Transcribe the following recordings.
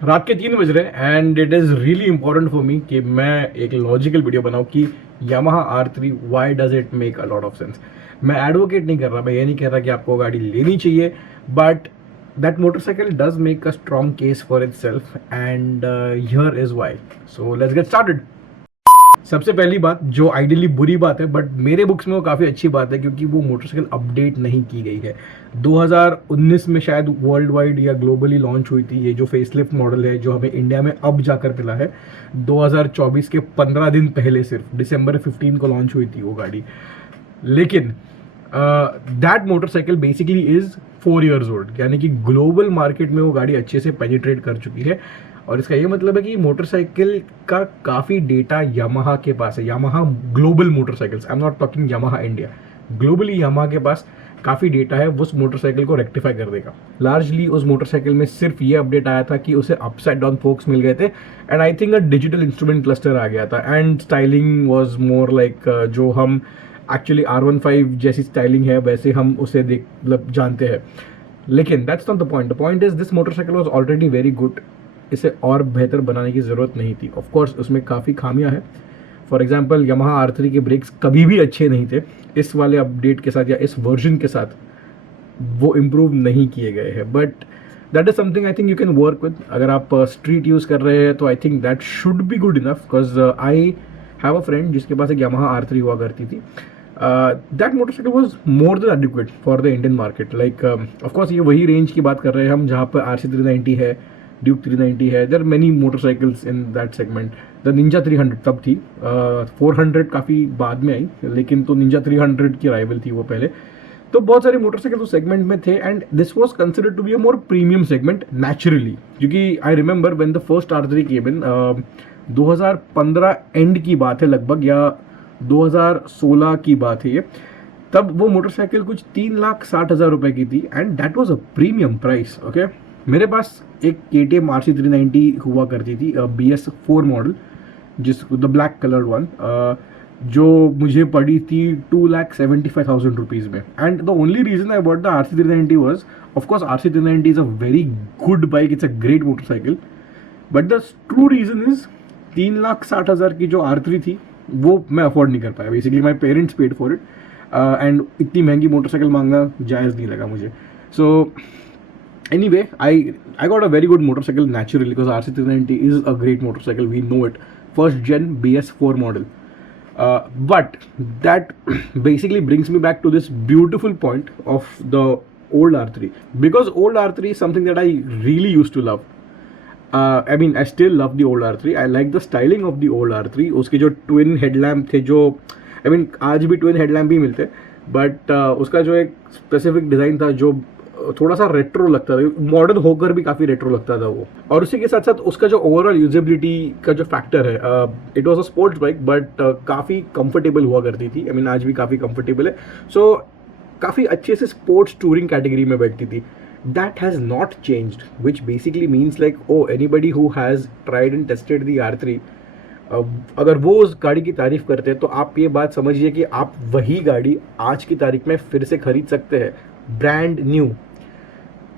रात के 3 बज रहे हैं and it is really important for me कि मैं एक लॉजिकल वीडियो बनाऊँ कि Yamaha R3 why does it make a lot of sense. मैं एडवोकेट नहीं कर रहा, मैं ये नहीं कह रहा कि आपको गाड़ी लेनी चाहिए, but that motorcycle does make a strong case for itself and here is why. So let's get started. सबसे पहली बात जो आइडियली बुरी बात है, बट मेरे बुक्स में वो काफ़ी अच्छी बात है क्योंकि वो मोटरसाइकिल अपडेट नहीं की गई है। 2019 में शायद वर्ल्ड वाइड या ग्लोबली लॉन्च हुई थी ये जो फेसलिफ्ट मॉडल है, जो हमें इंडिया में अब जाकर मिला है। 2024 के 15 दिन पहले, सिर्फ दिसंबर 15 को लॉन्च हुई थी वो गाड़ी। लेकिन that motorcycle basically is 4 years old, यानी कि ग्लोबल मार्केट में वो गाड़ी अच्छे से पेनिट्रेट कर चुकी है। और इसका ये मतलब है कि मोटरसाइकिल का काफ़ी डेटा यामाहा के पास है। Yamaha global motorcycles, I am not talking Yamaha India, globally Yamaha के पास काफ़ी डेटा है उस मोटरसाइकिल को रेक्टिफाई कर देगा। लार्जली उस मोटरसाइकिल में सिर्फ ये अपडेट आया था कि उसे अपसाइड डाउन फोक्स मिल गए थे and I think a digital instrument cluster आ गया था and styling was more like जो हम एक्चुअली R15 जैसी स्टाइलिंग है वैसे हम उसे देख मतलब जानते हैं। लेकिन that's not the point. The point is this motorcycle was already very good. इसे और बेहतर बनाने की ज़रूरत नहीं थी। ऑफ कोर्स उसमें काफ़ी खामियां हैं। फॉर एग्जांपल यामाहा R3 के ब्रेक्स कभी भी अच्छे नहीं थे। इस वाले अपडेट के साथ या इस वर्जन के साथ वो इम्प्रूव नहीं किए गए हैं, but that is something I think you can work with. अगर आप स्ट्रीट यूज़ कर रहे हैं तो I think that should be good enough, because I have a friend जिसके पास एक यामाहा R3 हुआ करती थी। That motorcycle was more than adequate for the Indian market. Like of course ये वही रेंज की बात कर रहे हैं हम जहाँ पर RC390 है, ड्यूक 390 है। There many motorcycles in that segment. The Ninja 300 तब थी, 400 काफ़ी बाद में आई, लेकिन तो निंजा 300 की राइवल थी वो पहले। तो बहुत सारे मोटरसाइकिल उस सेगमेंट में थे and this was considered to be a more premium segment naturally, क्योंकि I remember when the first R3 came in, 2015 and की बात है लगभग, या 2016 की बात है ये। तब वो मोटरसाइकिल कुछ 3,60,000 रुपए की थी and that was a premium price. Okay, मेरे पास एक KTM RC390 हुआ करती थी, BS4 मॉडल, जिस द ब्लैक कलर्ड वन, जो मुझे पड़ी थी 2,75,000 रुपीज़ में। And the only reason I bought the RC390 was, of course RC390 is a very good bike, it's a great motorcycle, but the true reason is 3,60,000 की जो R3 थी वो मैं अफोर्ड नहीं कर पाया। Basically my parents paid for it and इतनी महंगी मोटरसाइकिल मांगना जायज़ नहीं लगा मुझे। सो anyway, I got a very good motorcycle naturally because RC390 is a great motorcycle, we know it, first gen BS4 model. But that basically brings me back to this beautiful point of the old R3, because old R3 is something that I really used to love. I mean, I still love the old R3. I like the styling of the old R3. उसके जो twin headlamp थे, जो I mean आज भी twin headlamp ही मिलते, but उसका जो एक specific design था जो थोड़ा सा रेट्रो लगता था, मॉडर्न होकर भी काफ़ी रेट्रो लगता था वो। और उसी के साथ साथ उसका जो ओवरऑल यूजेबिलिटी का जो फैक्टर है, it was a sports bike but काफ़ी कंफर्टेबल हुआ करती थी। आई मीन आज भी काफ़ी कंफर्टेबल है। सो काफ़ी अच्छे से स्पोर्ट्स टूरिंग कैटेगरी में बैठती थी। That has not changed, which basically means like anybody who has tried and tested the R3, अगर वो उस गाड़ी की तारीफ करते हैं तो आप ये बात समझिए कि आप वही गाड़ी आज की तारीख में फिर से खरीद सकते हैं, brand new.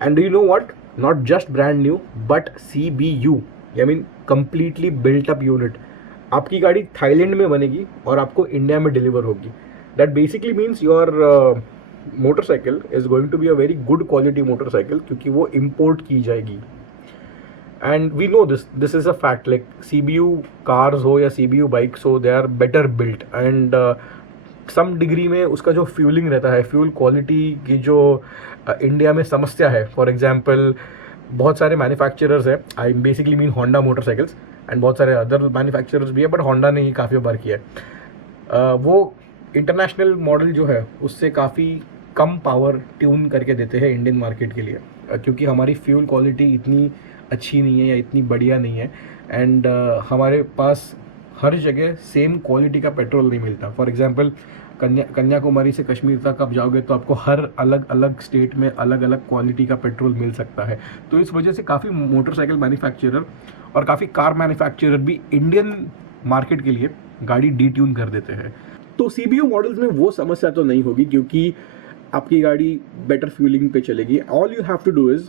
And do you know what? Not just brand new, but CBU. I mean completely built up unit. आपकी गाड़ी थाईलैंड में बनेगी और आपको इंडिया में डिलीवर होगी। That basically means your motorcycle is going to be a very good quality motorcycle, क्योंकि वो import की जाएगी। And we know this is a fact. Like CBU cars हो या CBU bikes हो, they are better built and some degree में उसका जो फ्यूलिंग रहता है, फ्यूल क्वालिटी की जो इंडिया में समस्या है। फॉर एग्जांपल बहुत सारे मैन्युफैक्चरर्स है, I basically mean Honda motorcycles and बहुत सारे अदर मैन्युफैक्चरर्स भी है, बट होंडा ने ही काफ़ी बार किया है। वो इंटरनेशनल मॉडल जो है उससे काफ़ी कम पावर ट्यून करके देते हैं इंडियन मार्केट के लिए, क्योंकि हमारी फ्यूल क्वालिटी इतनी अच्छी नहीं है या इतनी बढ़िया नहीं है एंड हमारे पास हर जगह सेम क्वालिटी का पेट्रोल नहीं मिलता। फॉर एग्जांपल कन्याकुमारी से कश्मीर तक आप जाओगे तो आपको हर अलग अलग स्टेट में अलग अलग क्वालिटी का पेट्रोल मिल सकता है। तो इस वजह से काफ़ी मोटरसाइकिल मैन्युफैक्चरर और काफ़ी कार मैन्युफैक्चरर भी इंडियन मार्केट के लिए गाड़ी डी-ट्यून कर देते हैं। तो CBU मॉडल्स में वो समस्या तो नहीं होगी, क्योंकि आपकी गाड़ी बेटर फ्यूलिंग पे चलेगी। All you have to do is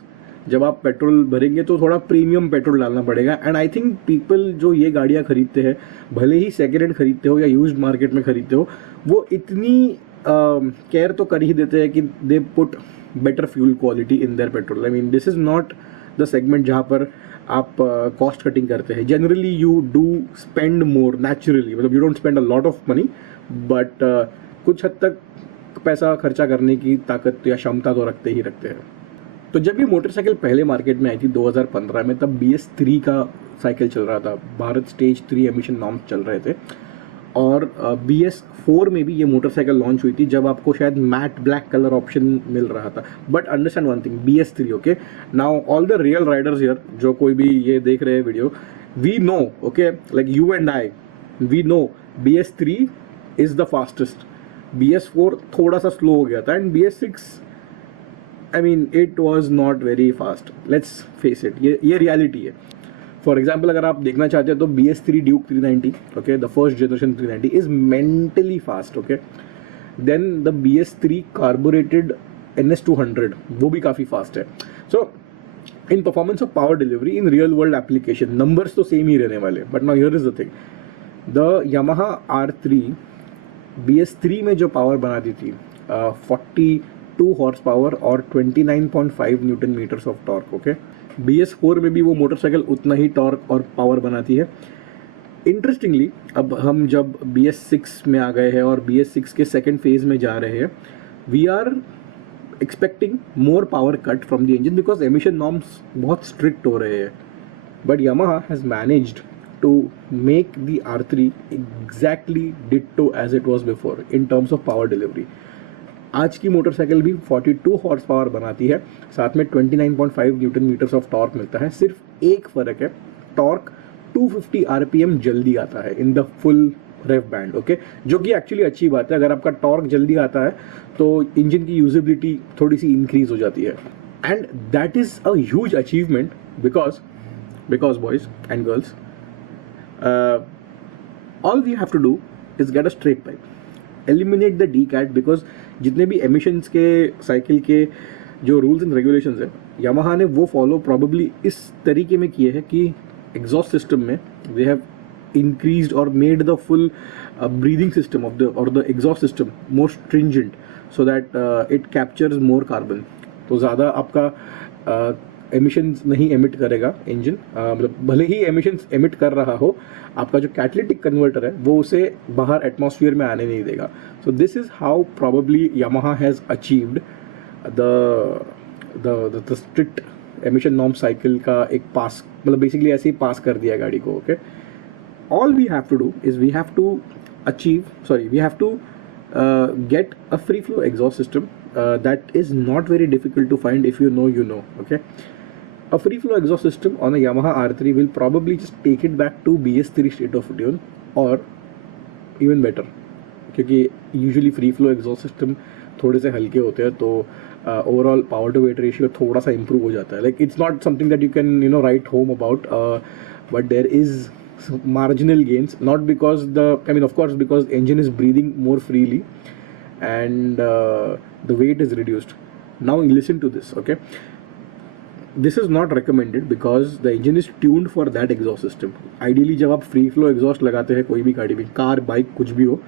जब आप पेट्रोल भरेंगे तो थोड़ा प्रीमियम पेट्रोल डालना पड़ेगा। एंड आई थिंक पीपल जो ये गाड़ियाँ खरीदते हैं, भले ही सेकेंड हैंड खरीदते हो या यूज्ड मार्केट में खरीदते हो, वो इतनी केयर तो कर ही देते हैं कि they put better fuel quality in their petrol. I mean this is not the segment जहाँ पर आप कॉस्ट कटिंग करते हैं। Generally you do spend more naturally, मतलब you don't spend a lot of money, but कुछ हद तक पैसा खर्चा करने की ताकत या क्षमता तो रखते ही रखते हैं। तो जब ये मोटरसाइकिल पहले मार्केट में आई थी 2015 में, तब BS3 का साइकिल चल रहा था, भारत स्टेज 3 एमिशन नॉर्म्स चल रहे थे। और BS4 में भी ये मोटरसाइकिल लॉन्च हुई थी, जब आपको शायद मैट ब्लैक कलर ऑप्शन मिल रहा था। But understand one thing, BS3 okay, now all the real riders here, जो कोई भी ये देख रहे हैं video, we know okay, like you and I, we know BS3 is the fastest. BS4 थोड़ा सा स्लो हो गया था, and BS6 I mean it was not very fast, let's face it, ये रियलिटी है। फॉर एग्जाम्पल अगर आप देखना चाहते हो तो BS3 Duke 390 okay, the first generation 390 is mentally fast okay. Then the BS3 carburetted NS200 वो भी काफ़ी फास्ट है। So in performance of power delivery in real world application numbers तो सेम ही रहने वाले, but now here is the thing, the Yamaha R3 BS3 में जो पावर बनाती थी 42 हॉर्स पावर और 29.5 newton metres of torque okay. BS4 में भी वो मोटरसाइकिल उतना ही टॉर्क और पावर बनाती है। इंटरेस्टिंगली अब हम जब BS6 में आ गए हैं और BS6 के सेकेंड फेज में जा रहे हैं, we are expecting more power cut from the engine because emission norms बहुत स्ट्रिक्ट हो रहे हैं। But Yamaha has managed to make the R3 exactly ditto as it was before in terms of power delivery. आज की motorcycle भी 42 horse power बनाती है, साथ में 29.5 न्यूटन मीटर्स ऑफ टॉर्क मिलता है। सिर्फ एक फ़र्क है, टॉर्क 250 RPM जल्दी आता है in the full rev band okay, जो कि एक्चुअली अच्छी बात है। अगर आपका टॉर्क जल्दी आता है तो इंजन की यूजेबिलिटी थोड़ी सी इंक्रीज हो जाती है, and that is a huge achievement because boys and girls, all we have to do is get a straight pipe, eliminate the DCAT, because जितने भी एमिशंस के साइकिल के जो रूल्स एंड रेगुलेशंस है Yamaha ने वो फॉलो प्रॉबेबली इस तरीके में किए हैं कि एग्जॉस्ट सिस्टम में दे हैव इंक्रीज्ड और made the full breathing system of the और the exhaust system more stringent so that it captures more carbon. तो ज़्यादा आपका एमिशंस नहीं एमिट करेगा इंजन, मतलब भले ही एमिशंस एमिट कर रहा हो, आपका जो कैटलिटिक कन्वर्टर है वो उसे बाहर एटमॉस्फेयर में आने नहीं देगा। So this is how probably Yamaha has achieved the strict emission norm cycle का एक पास, मतलब बेसिकली ऐसे ही पास कर दिया गाड़ी को okay. All we have to do is we have to get a free flow exhaust system that is not very difficult to find. If you know okay. A free flow exhaust system on a Yamaha R3 will probably just take it back to BS3 state of tune or even better, क्योंकि usually free flow exhaust system थोड़े से हल्के होते हैं, तो overall power to weight ratio थोड़ा सा improve हो जाता है। Like it's not something that you can write home about, but there is marginal gains, not because of course because engine is breathing more freely and the weight is reduced. Now listen to this okay, this is not recommended because the engine is tuned for that exhaust system. Ideally जब आप free flow exhaust लगाते हैं कोई भी गाड़ी में, car bike कुछ भी हो,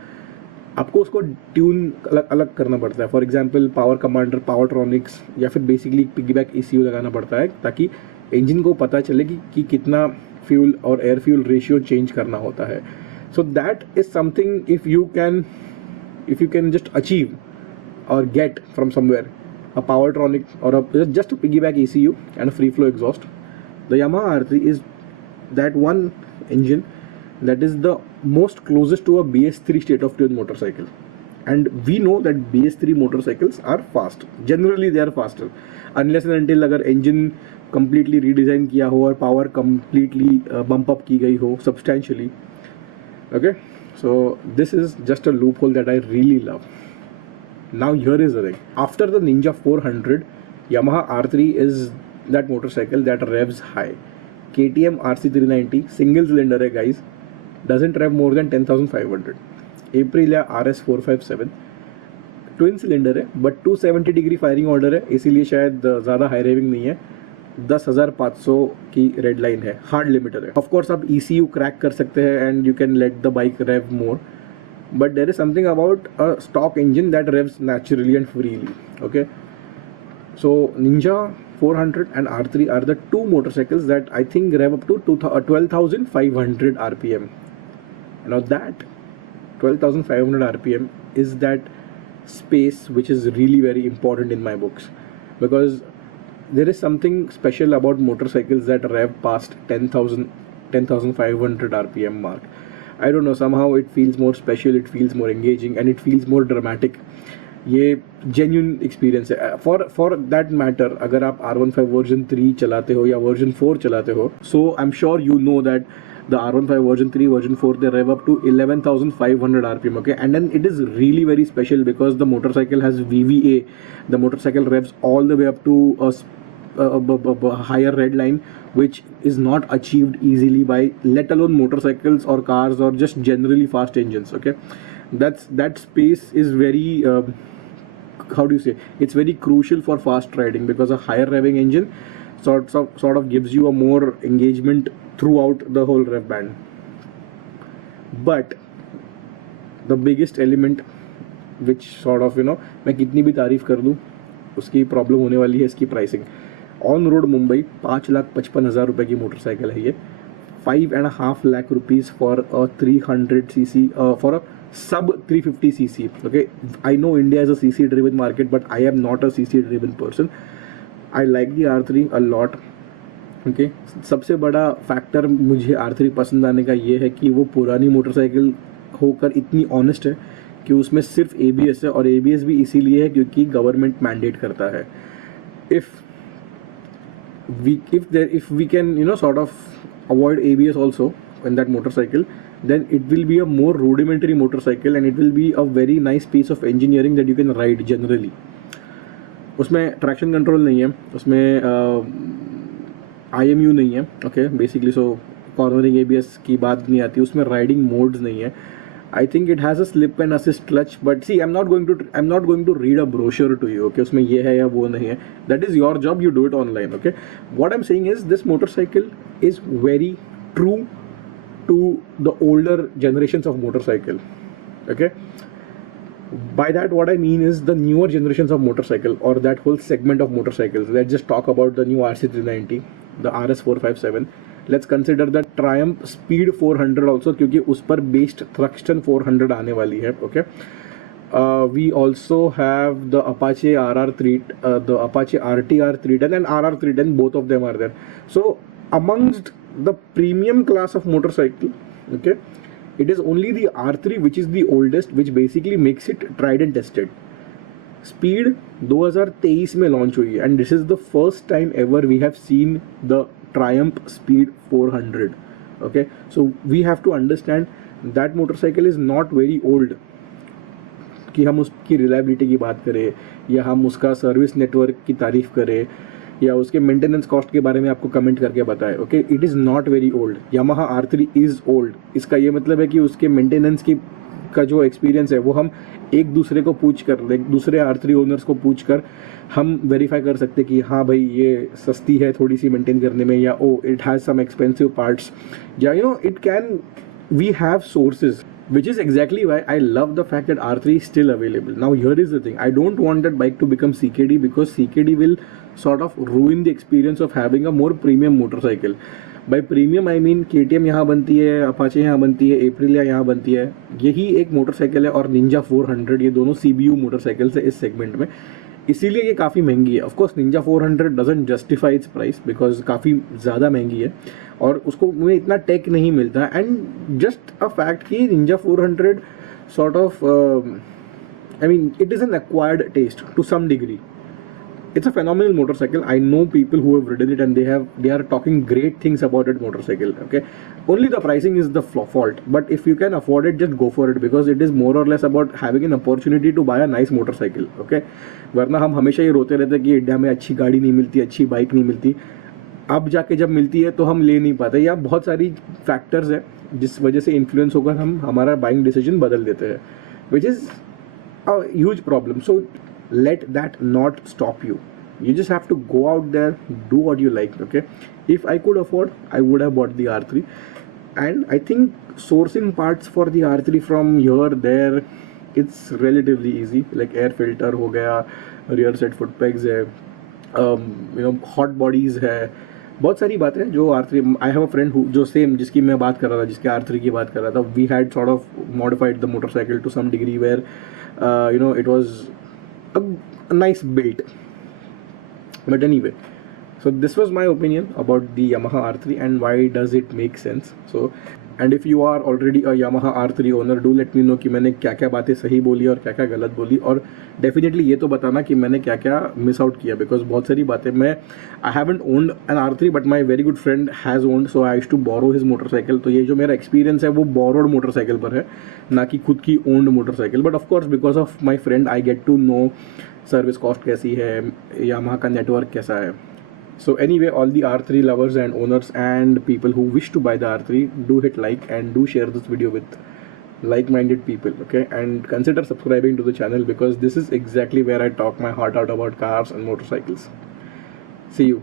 आपको उसको ट्यून अलग करना पड़ता है। For example Power Commander, Power Tronics या फिर बेसिकली पिगीबैक ECU लगाना पड़ता है ताकि इंजन को पता चले कि कितना फ्यूल और एयर फ्यूल रेशियो चेंज करना होता है। So that is something if you can just achieve और get from somewhere a Power Tronic और just a piggyback ECU and a free flow exhaust, the Yamaha R3 is that one engine that is the most closest to a BS3 state of tune motorcycle, and we know that BS3 motorcycles are fast. Generally they are faster unless and until अगर engine completely redesign किया हो और power completely bump up की गई हो substantially. Okay, so this is just a loophole that I really love. Now here is the thing, after the Ninja 400, Yamaha R3 is that motorcycle that revs high. KTM RC390 single cylinder है guys, doesn't rev more than 10,500. Aprilia RS457 twin cylinder है but 270 degree firing order है, इसीलिए शायद ज़्यादा high raving नहीं है, 10,500 की red line है, हार्ड लिमिटर है. ऑफ कोर्स आप ECU क्रैक कर सकते हैं and you can let the bike rev more, but there is something about a stock engine that revs naturally and freely. Okay, so Ninja 400 and R3 are the two motorcycles that I think rev up to 12,500 RPM. Now that 12,500 RPM is that space which is really very important in my books, because there is something special about motorcycles that rev past 10,500 RPM mark. I don't know, somehow it feels more special, it feels more engaging and it feels more dramatic. ये genuine experience है. For that matter अगर आप R15 version 3 चलाते हो या version 4 चलाते हो, so I am sure you know that the R15 version 3 version 4 they rev up to 11,500 RPM. Okay, and then it is really very special because the motorcycle has VVA. The motorcycle revs all the way up to a higher red line, which is not achieved easily by, let alone motorcycles or cars or just generally fast engines. Okay, that space is very how do you say, it's very crucial for fast riding, because a higher revving engine sort of gives you a more engagement throughout the whole rev band. But the biggest element which sort of मैं कितनी भी तारीफ कर दूँ उसकी problem होने वाली है इसकी प्राइसिंग. ऑन रोड मुंबई 5,55,000 रुपये की मोटरसाइकिल है ये. 5.5 lakh rupees for a 300cc for a sub 350cc. Okay, I know India is a CC driven market, but I am not a CC driven person. I like the R3 a lot. Okay, सबसे बड़ा factor मुझे R3 पसंद आने का ये है कि वो पुरानी मोटरसाइकिल होकर इतनी ऑनेस्ट है कि उसमें सिर्फ ABS है, और ABS भी इसीलिए है क्योंकि गवर्नमेंट मैंडेट करता है. If we can sort of avoid ABS also in that motorcycle, then it will be a more rudimentary motorcycle and it will be a very nice piece of engineering that you can ride generally. उसमें traction control नहीं है, उसमें IMU नहीं है. Okay, basically so cornering ABS की बात नहीं आती, उसमें राइडिंग मोड्स नहीं है. I think it has a slip and assist clutch, but see I am not going to read a brochure to you. Okay, उसमें ये है या वो नहीं है, that is your job, you do it online. Okay, what I am saying is this motorcycle is very true to the older generations of motorcycle. Okay, by that what I mean is the newer generations of motorcycle, or that whole segment of motorcycles. Let's just talk about the new RC390, the RS457. Let's consider the Triumph Speed 400 also, क्योंकि उस पर based Thruxton 400 आने वाली है. Okay, we also have the Apache the Apache RTR 310 and RR 310, both of them are there. So amongst the premium class of motorcycle, okay, it is only the R3 which is the oldest, which basically makes it tried and tested. Speed 2023 में launch हुई है, and this is the first time ever we have seen the Triumph Speed 400. Okay, so we have to understand that motorcycle is not very old कि हम उसकी reliability की बात करें या हम उसका सर्विस नेटवर्क की तारीफ करें या उसके मेंटेनेंस कॉस्ट के बारे में आपको कमेंट करके बताए. Okay, it is not very old. Yamaha R3 is old. इसका ये मतलब है कि उसके मेंटेनेंस की का जो एक्सपीरियंस है वो हम एक दूसरे को पूछ कर, दूसरे R3 ओनर्स को पूछ कर हम वेरीफाई कर सकते हैं कि हाँ भाई ये सस्ती है थोड़ी सी मेंटेन करने में, या oh it has some expensive parts, या it can, we have sources. Which is exactly why I love the fact that R3 is still available. Now here is the thing, I don't want that bike to become CKD, because CKD will sort of ruin the experience of having a more premium motorcycle. By premium I mean KTM यहाँ बनती है, Apache यहाँ बनती है, Aprilia यहाँ बनती है, यही एक मोटरसाइकिल है, और Ninja 400, ये दोनों CBU मोटरसाइकिल्स है इस सेगमेंट में, इसीलिए ये काफ़ी महंगी है. Of course Ninja 400 doesn't justify it's price because काफ़ी ज़्यादा महंगी है और उसको में इतना टेक नहीं मिलता. एंड जस्ट अ फैक्ट कि Ninja 400 sort of I mean it is an acquired taste to some degree. It's a phenomenal motorcycle. I know people who have ridden it and they are talking great things about that motorcycle. Okay, only the pricing is the fault, but if you can afford it, just go for it, because it is more or less about having an opportunity to buy a nice motorcycle. Okay, वरना हम हमेशा ये रोते रहते हैं कि India में अच्छी गाड़ी नहीं मिलती, अच्छी बाइक नहीं मिलती. अब जाके जब मिलती है तो हम ले नहीं पाते, या बहुत सारी फैक्टर्स है जिस वजह से इन्फ्लुएंस होकर हम हमारा बाइंग डिसीजन बदल देते हैं, which is a huge problem. So let that not stop you. You just have to go out there, do what you like. Okay, if I could afford, I would have bought the R3. And I think sourcing parts for the R3 from here there, it's relatively easy. Like air filter हो गया, rear set foot pegs है, hot bodies है, बहुत सारी बातें हैं जो R3. I have a friend who जो सेम जिसकी मैं बात कर रहा था, जिसके R3 की बात कर रहा था, we had sort of modified the motorcycle to some degree where it was a nice build. But anyway, so this was my opinion about the Yamaha R3 and why does it make sense. So, and if you are already a Yamaha R3 owner, do let me know कि मैंने क्या क्या बातें सही बोली और क्या क्या गलत बोली, और डेफिनेटली ये तो बताना कि मैंने क्या क्या मिस आउट किया, बिकॉज बहुत सारी बातें मैं I haven't owned an R3 but my very good friend has owned, so I used to borrow his motorcycle. तो ये जो मेरा एक्सपीरियंस है वो बोरोड मोटरसाइकिल पर है, ना कि खुद की owned motorcycle. But of course because of my friend I get to know service cost कैसी है, यामाहा का नेटवर्क कैसा है. So anyway, all the R3 lovers and owners and people who wish to buy the R3, do hit like and do share this video with like-minded people, okay? And consider subscribing to the channel because this is exactly where I talk my heart out about cars and motorcycles. See you.